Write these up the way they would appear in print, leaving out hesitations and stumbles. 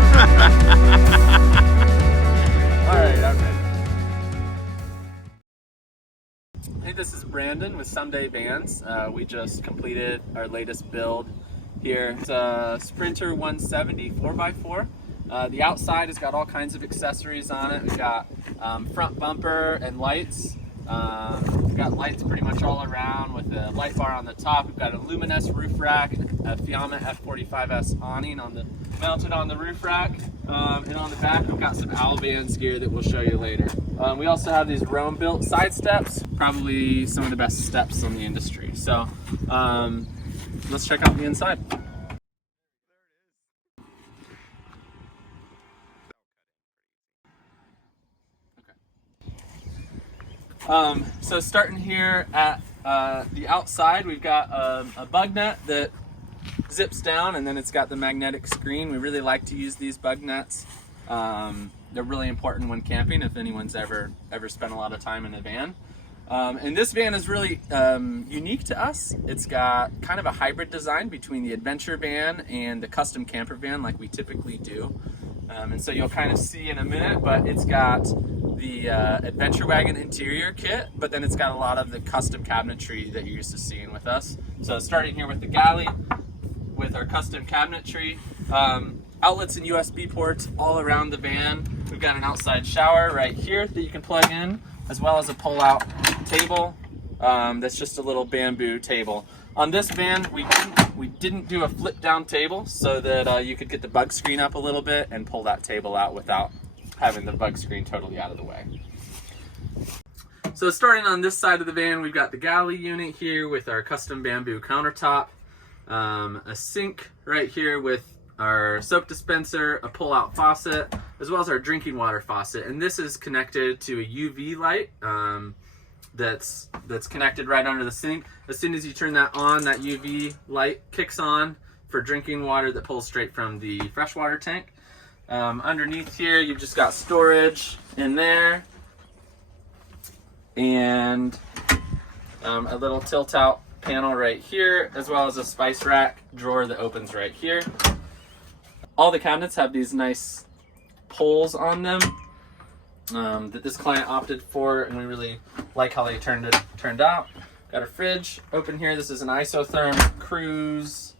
Alright, I'm ready. Hey, this is Brandon with Someday Vans. We just completed our latest build here. It's a Sprinter 170 4x4. The outside has got all kinds of accessories on it. We've got front bumper and lights. We've got lights pretty much all around with a light bar on the top. We've got a luminous roof rack, a Fiamma F45S awning mounted on the roof rack. And on the back, we've got some Vans gear that we'll show you later. We also have these Rome built side steps, probably some of the best steps in the industry. So let's check out the inside. So starting here at the outside, we've got a bug net that zips down, and then it's got the magnetic screen. We really like to use these bug nets. They're really important when camping, if anyone's ever spent a lot of time in a van. And this van is really unique to us. It's got kind of a hybrid design between the adventure van and the custom camper van like we typically do. And so you'll kind of see in a minute, but it's got the adventure wagon interior kit, but then it's got a lot of the custom cabinetry that you're used to seeing with us. So starting here with the galley, with our custom cabinetry, outlets and USB ports all around the van. We've got an outside shower right here that you can plug in, as well as a pull-out table that's just a little bamboo table. On this van, we didn't do a flip-down table so that you could get the bug screen up a little bit and pull that table out without having the bug screen totally out of the way. So starting on this side of the van, we've got the galley unit here with our custom bamboo countertop, a sink right here with our soap dispenser, a pull-out faucet, as well as our drinking water faucet. And this is connected to a UV light that's connected right under the sink. As soon as you turn that on, that UV light kicks on for drinking water that pulls straight from the freshwater tank. Underneath here, you've just got storage in there, and a little tilt-out panel right here, as well as a spice rack drawer that opens right here. All the cabinets have these nice pulls on them that this client opted for, and we really like how they turned out. Got a fridge open here. This is an isotherm Cruise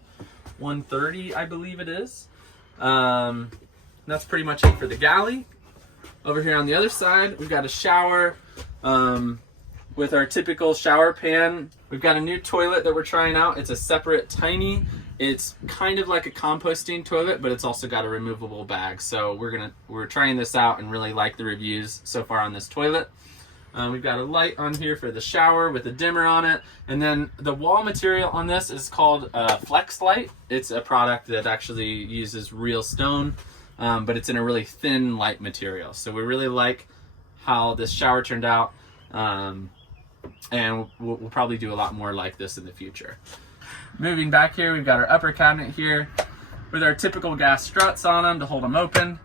130, I believe it is. That's pretty much it for the galley. Over here on the other side, we've got a shower with our typical shower pan. We've got a new toilet that we're trying out. It's a separate tiny. It's kind of like a composting toilet, but it's also got a removable bag. So we're trying this out and really like the reviews so far on this toilet. We've got a light on here for the shower with a dimmer on it. And then the wall material on this is called Flex Light. It's a product that actually uses real stone, but it's in a really thin light material. So we really like how this shower turned out. And we'll probably do a lot more like this in the future. Moving back here, we've got our upper cabinet here with our typical gas struts on them to hold them open.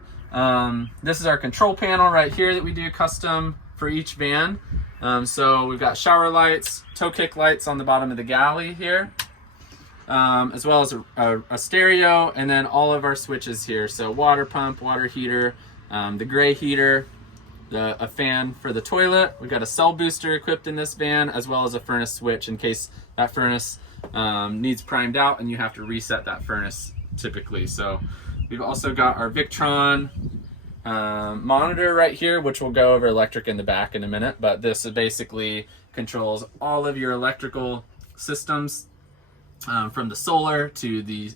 This is our control panel right here that we do custom for each van. So we've got shower lights, toe kick lights on the bottom of the galley here, as well as a stereo, and then all of our switches here. So water pump, water heater, the gray heater, a fan for the toilet. We've got a cell booster equipped in this van, as well as a furnace switch in case that furnace needs primed out and you have to reset that furnace typically. So we've also got our Victron monitor right here, which we'll go over electric in the back in a minute, but this basically controls all of your electrical systems, from the solar to the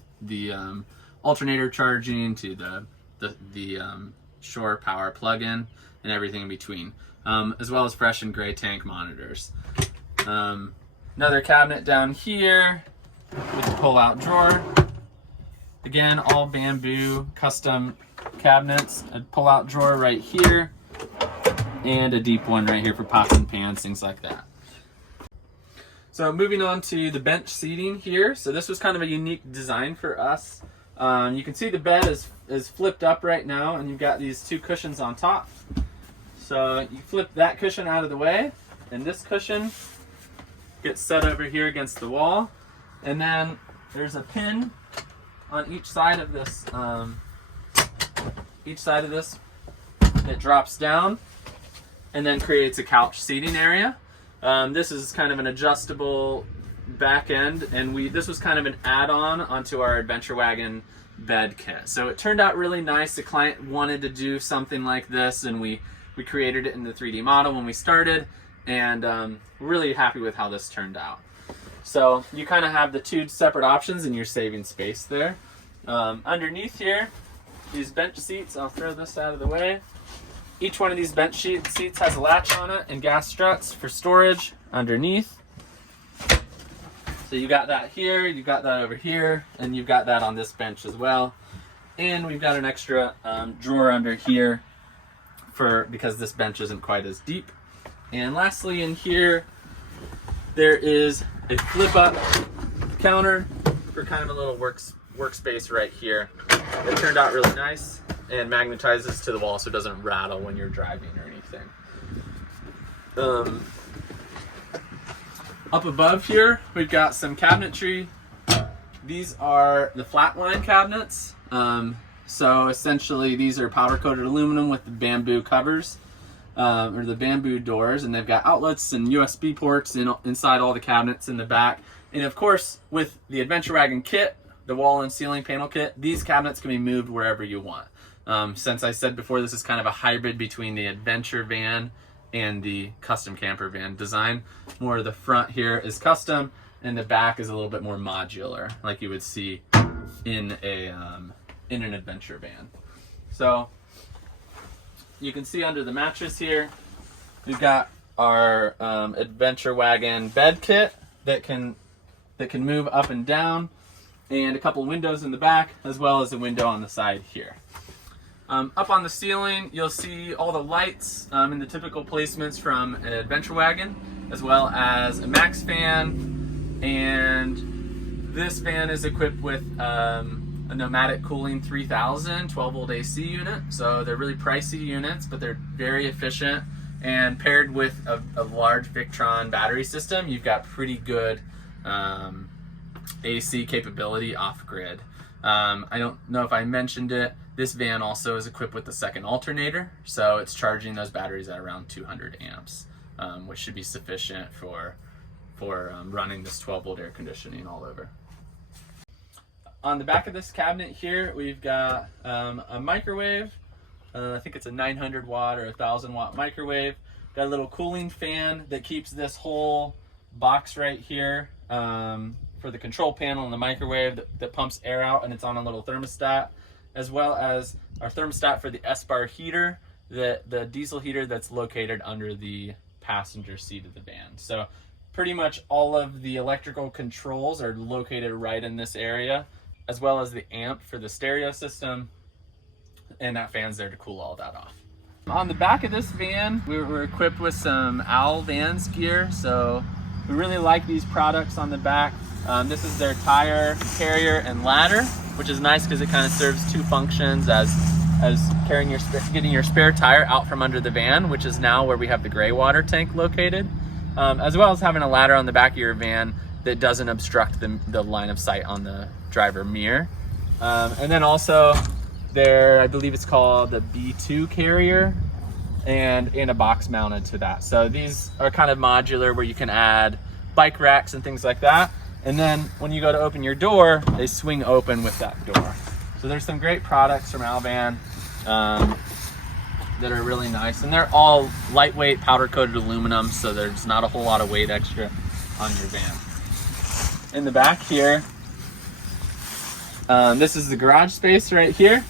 alternator charging to the shore power plug-in and everything in between, as well as fresh and gray tank monitors. Another cabinet down here with a pull-out drawer. Again, all bamboo custom cabinets. A pull-out drawer right here, and a deep one right here for pots and pans, things like that. So moving on to the bench seating here. So this was kind of a unique design for us. You can see the bed is flipped up right now, and you've got these two cushions on top. So you flip that cushion out of the way, and this cushion gets set over here against the wall. And then there's a pin on each side of this each side of this that drops down and then creates a couch seating area. This is kind of an adjustable back end, and this was kind of an add-on onto our Adventure Wagon bed kit. So it turned out really nice. The client wanted to do something like this, and we created it in the 3D model when we started, and really happy with how this turned out. So you kind of have the two separate options, and you're saving space there. Underneath here, these bench seats, I'll throw this out of the way. Each one of these bench seats has a latch on it and gas struts for storage underneath. So you got that here, you got that over here, and you've got that on this bench as well. And we've got an extra drawer under here because this bench isn't quite as deep. And lastly, in here, there is a flip-up counter for kind of a little workspace right here. It turned out really nice and magnetizes to the wall so it doesn't rattle when you're driving or anything. Up above here, we've got some cabinetry. These are the flatline cabinets. So essentially these are powder coated aluminum with the bamboo covers, or the bamboo doors, and they've got outlets and USB ports inside all the cabinets in the back. And of course, with the Adventure Wagon kit, the wall and ceiling panel kit, these cabinets can be moved wherever you want. Since I said before, this is kind of a hybrid between the Adventure Van and the custom camper van design. More of the front here is custom, and the back is a little bit more modular, like you would see in an adventure van. So you can see under the mattress here, we've got our Adventure Wagon bed kit that can move up and down, and a couple of windows in the back, as well as a window on the side here. Up on the ceiling, you'll see all the lights in the typical placements from an Adventure Wagon, as well as a max fan. And this van is equipped with a Nomadic Cooling 3000 12-volt AC unit. So they're really pricey units, but they're very efficient. And paired with a large Victron battery system, you've got pretty good AC capability off-grid. I don't know if I mentioned it, this van also is equipped with the second alternator, so it's charging those batteries at around 200 amps, which should be sufficient for running this 12-volt air conditioning all over. On the back of this cabinet here, we've got a microwave. I think it's a 900 watt or 1000 watt microwave. Got a little cooling fan that keeps this whole box right here for the control panel and the microwave that pumps air out, and it's on a little thermostat, as well as our thermostat for the S-bar heater, the diesel heater that's located under the passenger seat of the van. So pretty much all of the electrical controls are located right in this area, as well as the amp for the stereo system, and that fan's there to cool all that off. On the back of this van, we're equipped with some Owl Vans gear, so we really like these products on the back. This is their tire carrier and ladder, which is nice because it kind of serves two functions as carrying getting your spare tire out from under the van, which is now where we have the gray water tank located, as well as having a ladder on the back of your van that doesn't obstruct the line of sight on the driver mirror. And then also I believe it's called the B2 carrier, and a box mounted to that. So these are kind of modular where you can add bike racks and things like that. And then when you go to open your door, they swing open with that door. So there's some great products from Alvan that are really nice. And they're all lightweight powder coated aluminum, so there's not a whole lot of weight extra on your van. In the back here, this is the garage space right here.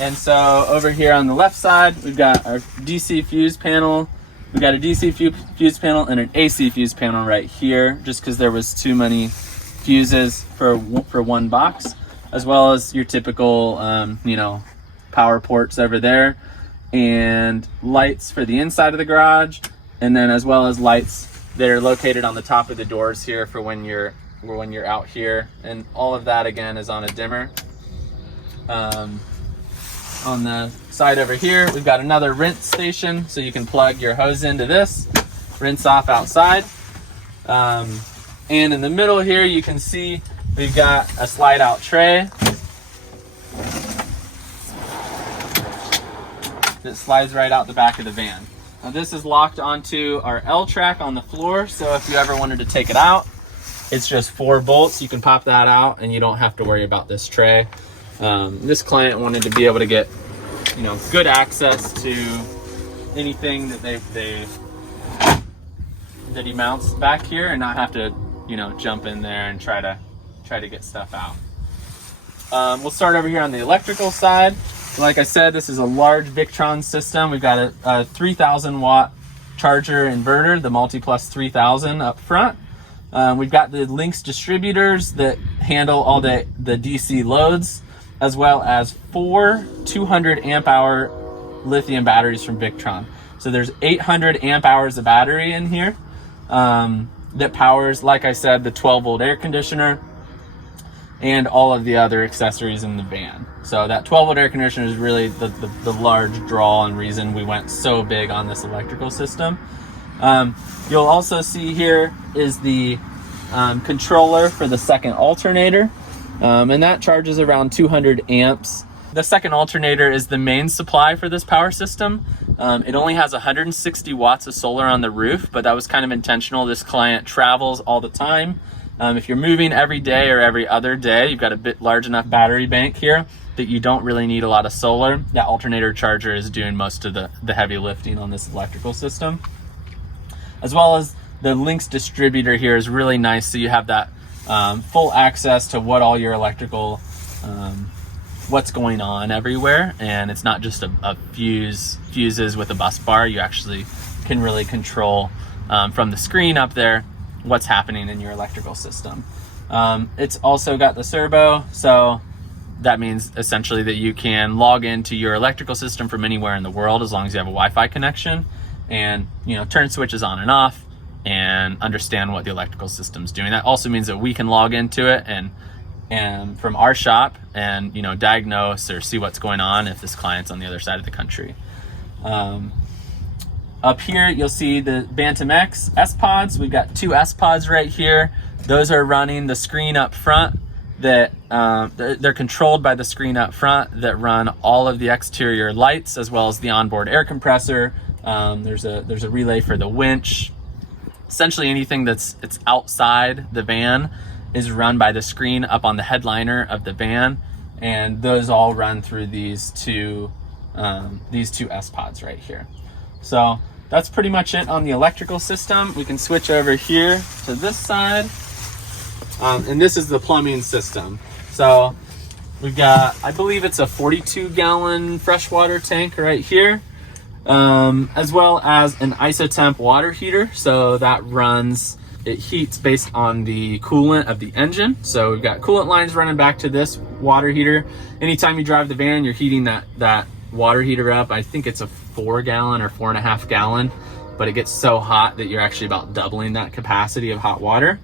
And so over here on the left side, we've got our DC fuse panel. We've got a DC fuse panel and an AC fuse panel right here, just because there was too many fuses for one box, as well as your typical, power ports over there, and lights for the inside of the garage, and then as well as lights that are located on the top of the doors here for when you're out here, and all of that again is on a dimmer. On the side over here, we've got another rinse station, so you can plug your hose into this, rinse off outside. And in the middle here, you can see we've got a slide out tray. that slides right out the back of the van. Now this is locked onto our L track on the floor, so if you ever wanted to take it out, it's just 4 bolts. You can pop that out and you don't have to worry about this tray. This client wanted to be able to get, you know, good access to anything that that he mounts back here and not have to, you know, jump in there and try to get stuff out. We'll start over here on the electrical side. Like I said, this is a large Victron system. We've got a 3,000 watt charger inverter, the Multi-Plus 3000 up front. We've got the Lynx distributors that handle all the DC loads, as well as 4 200 amp hour lithium batteries from Victron. So there's 800 amp hours of battery in here that powers, like I said, the 12 volt air conditioner and all of the other accessories in the van. So that 12 volt air conditioner is really the large draw and reason we went so big on this electrical system. You'll also see here is the controller for the second alternator, and that charges around 200 amps. The second alternator is the main supply for this power system. It only has 160 watts of solar on the roof, but that was kind of intentional. This client travels all the time. If you're moving every day or every other day, you've got a bit large enough battery bank here that you don't really need a lot of solar. That alternator charger is doing most of the heavy lifting on this electrical system. As well as the Lynx distributor here is really nice, so you have that full access to what all your electrical, what's going on everywhere, and it's not just a fuses with a bus bar. You actually can really control from the screen up there what's happening in your electrical system. It's also got the servo, so that means essentially that you can log into your electrical system from anywhere in the world as long as you have a Wi-Fi connection, and, you know, turn switches on and off and understand what the electrical system's doing. That also means that we can log into it and from our shop and, you know, diagnose or see what's going on if this client's on the other side of the country. Up here, you'll see the Bantam X S-Pods. We've got 2 S-Pods right here. Those are running the screen up front that they're controlled by the screen up front that run all of the exterior lights as well as the onboard air compressor. There's a relay for the winch. Essentially anything that's outside the van is run by the screen up on the headliner of the van, and those all run through these two S-Pods right here. So that's pretty much it on the electrical system. We can switch over here to this side, and this is the plumbing system. So we've got, I believe it's a 42-gallon freshwater tank right here, as well as an isotemp water heater. So that runs, it heats based on the coolant of the engine. So we've got coolant lines running back to this water heater. Anytime you drive the van, you're heating that water heater up. I think it's a 4-gallon or 4.5 gallon, but it gets so hot that you're actually about doubling that capacity of hot water.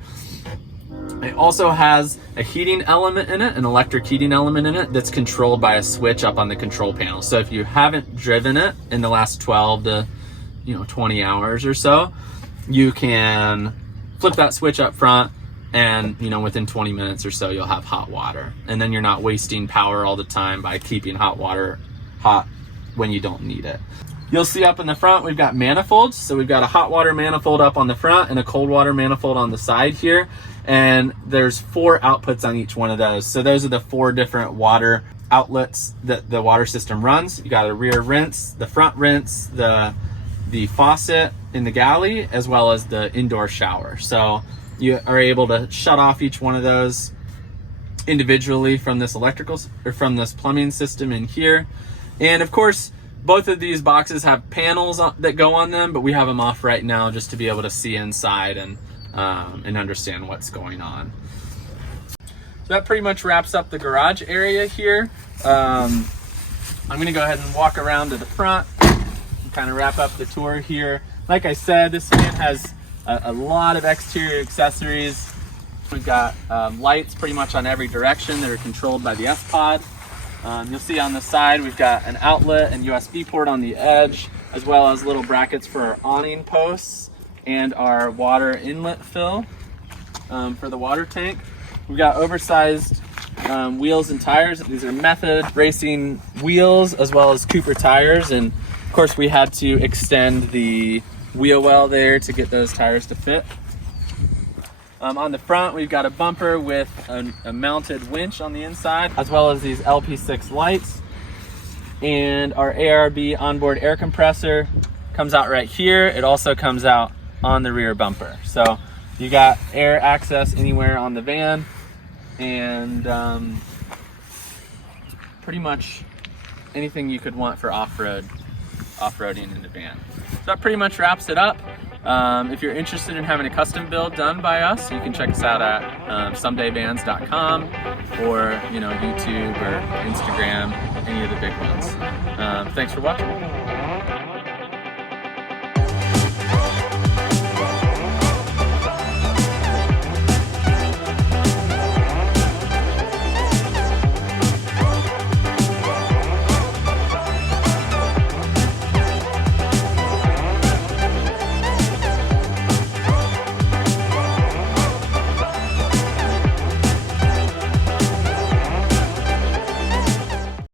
It also has a heating element in it, an electric heating element in it that's controlled by a switch up on the control panel. So if you haven't driven it in the last 12 to 20 hours or so, you can flip that switch up front, and within 20 minutes or so you'll have hot water, and then you're not wasting power all the time by keeping hot water hot when you don't need it. You'll see up in the front we've got manifolds. So we've got a hot water manifold up on the front and a cold water manifold on the side here, and there's 4 outputs on each one of those. So those are the 4 different water outlets that the water system runs. You got a rear rinse, the front rinse, the faucet in the galley, as well as the indoor shower. So you are able to shut off each one of those individually from this from this plumbing system in here. And of course, both of these boxes have panels that go on them, but we have them off right now just to be able to see inside and understand what's going on. So that pretty much wraps up the garage area here. I'm gonna go ahead and walk around to the front and kind of wrap up the tour here. Like I said, this van has a lot of exterior accessories. We've got lights pretty much on every direction that are controlled by the S-Pod. You'll see on the side we've got an outlet and USB port on the edge, as well as little brackets for our awning posts and our water inlet fill for the water tank. We've got oversized wheels and tires. These are Method Racing wheels as well as Cooper tires, and of course we had to extend the wheel well there to get those tires to fit. On the front, we've got a bumper with a mounted winch on the inside, as well as these LP6 lights. And our ARB onboard air compressor comes out right here. It also comes out on the rear bumper. So you got air access anywhere on the van, and pretty much anything you could want for off-roading in the van. So that pretty much wraps it up. If you're interested in having a custom build done by us, you can check us out at somedayyvans.com, or YouTube or Instagram, any of the big ones. Thanks for watching.